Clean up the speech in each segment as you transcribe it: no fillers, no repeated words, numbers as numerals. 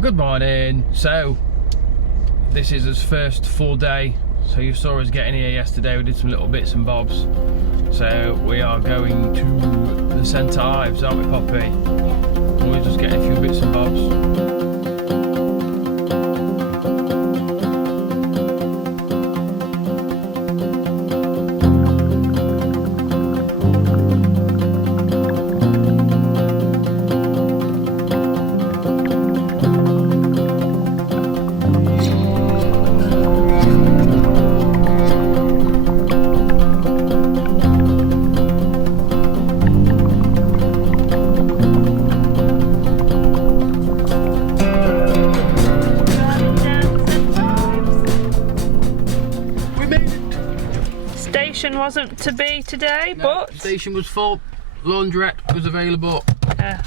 Good morning. So this is his first full day. So you saw us getting here yesterday. We did some little bits and bobs. So we are going to the St Ives, aren't we, Poppy? And we're just getting a few bits and bobs. Wasn't to be today, no, but the station was full. Laundrette was available. Yeah.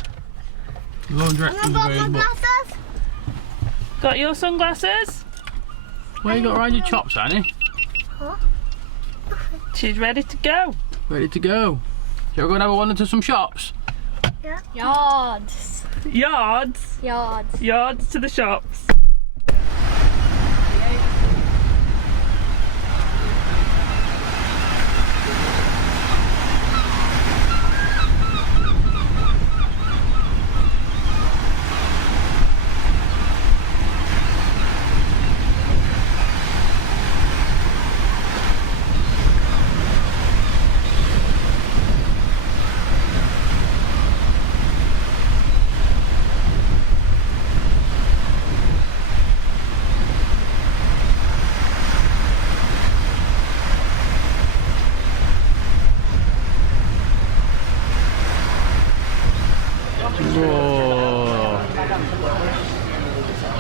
Laundrette was available. Sunglasses? Got your sunglasses? Where you got around your chops, Annie? Huh? She's ready to go. Ready to go. Shall we go and have a wander to some shops? Yeah. Yards. Yards? Yards. Yards to the shops.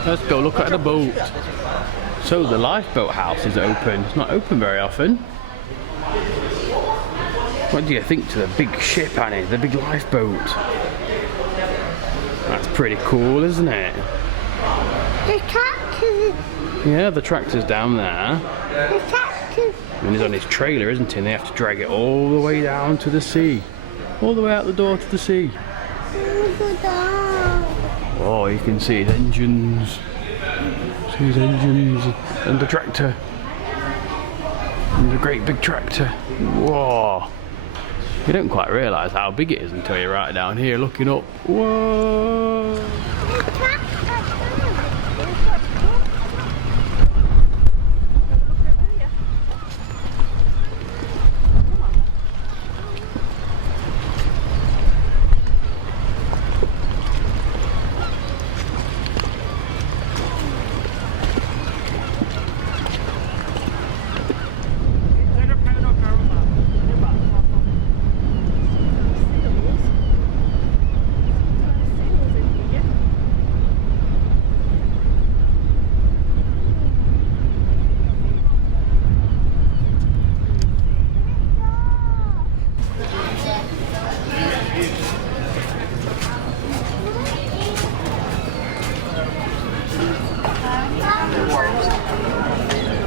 Let's go look at the boat. So the lifeboat house is open. It's not open very often. What do you think to the big ship, Annie? The big lifeboat. That's pretty cool, isn't it? The tractor. Yeah, the tractor's down there. The tractor. And he's on his trailer, isn't he? And they have to drag it all the way down to the sea. All the way out the door to the sea. Oh, you can see his engines. See his engines and the tractor. And the great big tractor. Whoa. You don't quite realise how big it is until you're right down here looking up. Whoa.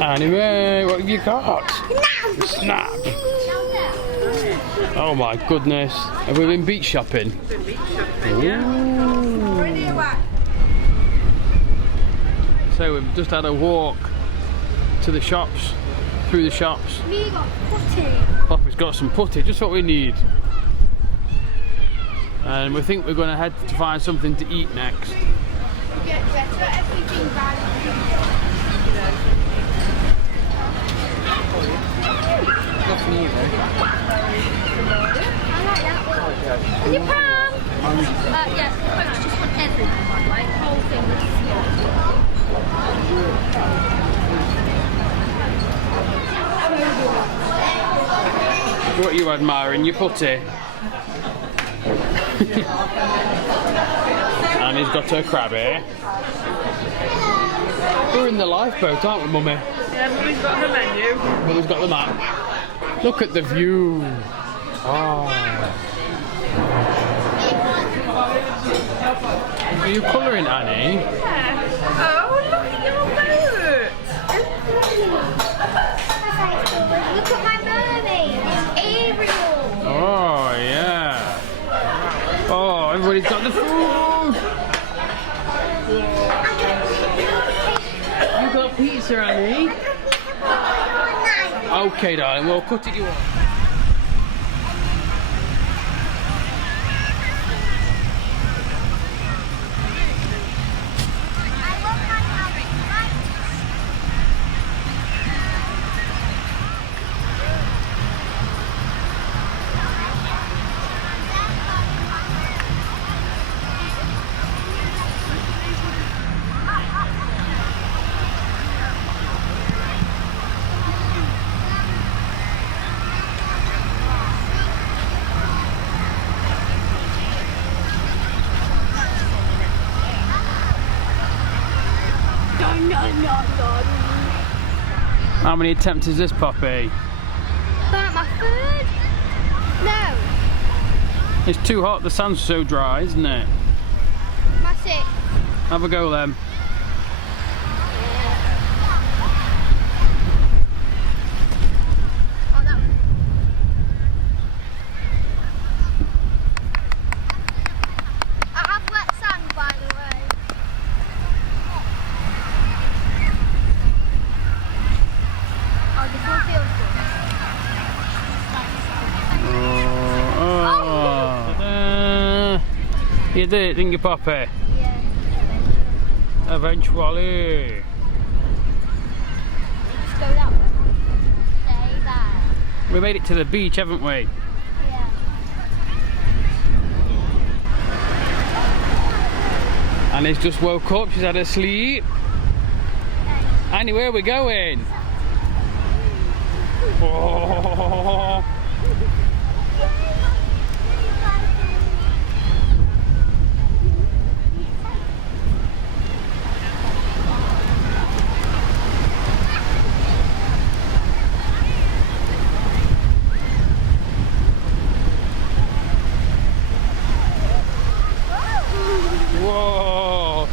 Anyway, what have you got? Snap! Oh my goodness. Have we been beach shopping? So we've just had a walk to the shops, through the shops. We got putty. Poppy's got some putty, just what we need. And we think we're going to head to find something to eat next. I like that one. Is it Pam? Yes, Coach just want everything, by the way. The whole thing What are you admiring? Your putty? And he's got her crabby. We're in the lifeboat, aren't we, Mummy? Yeah, Mummy's got the menu. Mummy's got the map. Look at the view. Oh. Are you colouring, Annie? Yeah. Oh, look at your boat. Look at my mermaid. It's Ariel. Oh, yeah. Oh, everybody's got the food. Sir Annie. Okay, darling, we'll cut it you off. How many attempts is this puppy? About my third? No. It's too hot, the sand's so dry, isn't it? My sixth. Have a go then. Oh, that one. I have wet sand, by the way. Oh, this one feels good. You did it, didn't you, Poppy? Yeah. Eventually. Let's go that way. Stay there. We made it to the beach, haven't we? Yeah. Annie's just woke up, she's had her sleep. Annie, where are we going? Oh. Whoa!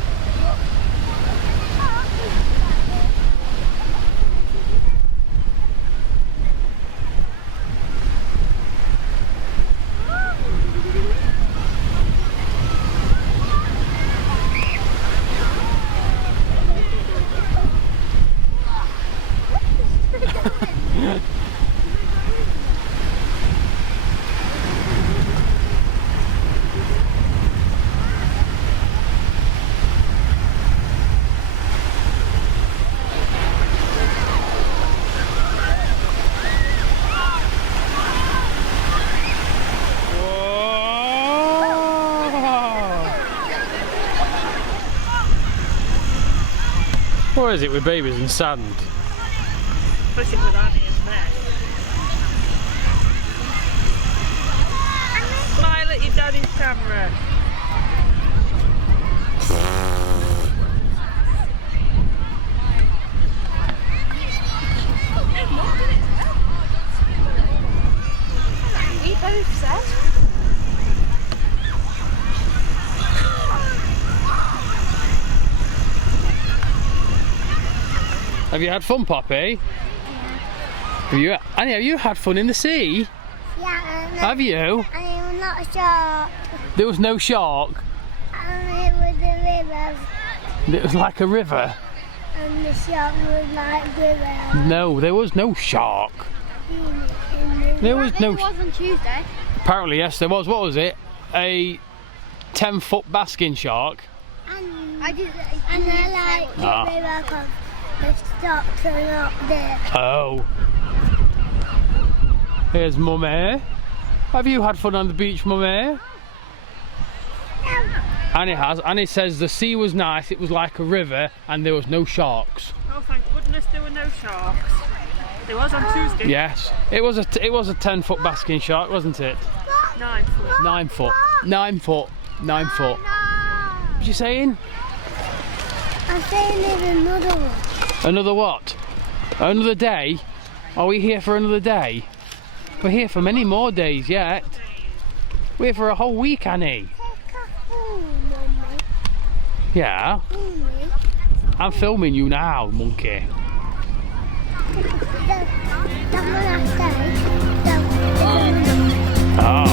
What is it with babies and sand? Push it with Annie and Meg. Smile at your daddy's camera. We both said. Have you had fun, Poppy? Yeah. Annie, have you had fun in the sea? Yeah. Have you? And it was not a shark. There was no shark. And it was a river. It was like a river. And the shark was like river. No, there was no shark. There was no. It was on Tuesday. Apparently, yes, there was. What was it? A 10-foot basking shark. And I did. And I like the river because the sharks are not there. Oh. Here's Mummy. Have you had fun on the beach, Mummy? Annie has. Annie says the sea was nice, it was like a river and there was no sharks. Oh, thank goodness there were no sharks. There was on Tuesday. Yes. It was a 10-foot basking shark, wasn't it? 9 foot. 9 foot. 9 foot. 9 foot. What you saying? I'm saying there's another one. Another what? Another day? Are we here for another day? We're here for many more days yet. We're here for a whole week, Annie. Take a phone, Mummy. Yeah. Mummy. I'm filming you now, monkey. That's what I say. Ah.